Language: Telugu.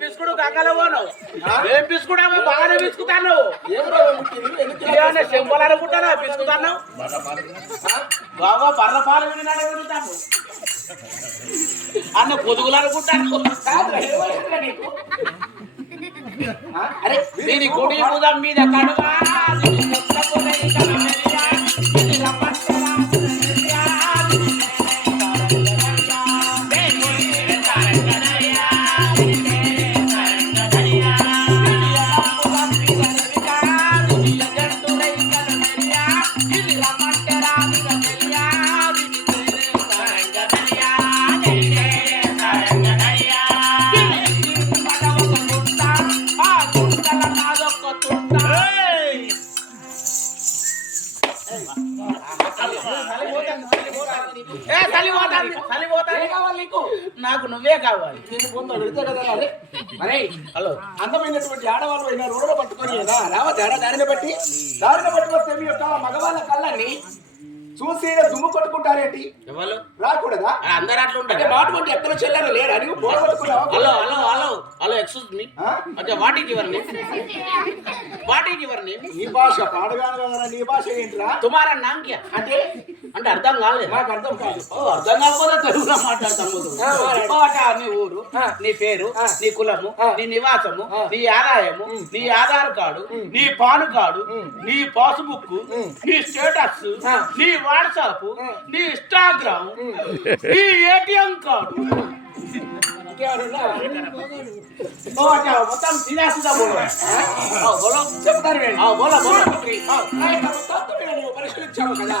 బిస్కుడు గంగలో పోను ఏం బిస్కుడామో బాగానే బిస్కుతాను చెంపలు అనుకుంటాను బిస్కుతాను బాబా బర్ర పాలు వినాడు వింటాను అన్న పొదుగులు అనుకుంటాను అరే దీని కొడి ముదం మీద కడువా నాకు నువ్వే కావాలి హలో అందమైనటువంటి ఆడవాళ్ళు అయినా రోడ్డు పట్టుకొని దారిని బట్టి వస్తే మీ యొక్క మగవాళ్ళ కళ్ళని చూసి దుమ్ము కొట్టుకుంటారేంటి ఎవరు రాకూడదా అందరు అట్లా ఉంటారు మాటువంటి ఎక్కడ చెల్లరు లేరు అని hello hello hello hello excuse me అంటే what is your name what is your name నీ భాష పాడగాను కదా నీ భాష ఏంట్రా తుమారా నామ్ క్యా అంటే అంటే అర్థం కాలేదు మాకు అర్థం కాదు అర్థం కాకపోతే తెలుగులో మాట్లాడతాను నీ ఊరు నీ పేరు నీ కులము నీ నివాసము నీ ఆదాయము నీ ఆధార్ కార్డు నీ పాన్ కార్డు నీ పాస్బుక్ నీ స్టేటస్ నీ వాట్సాప్ నీ ఇన్స్టాగ్రామ్ నీ ఏటీఎం కార్డు మొత్తం సీదా సీదా బోలో చెప్తారు పరిష్కరించావు కదా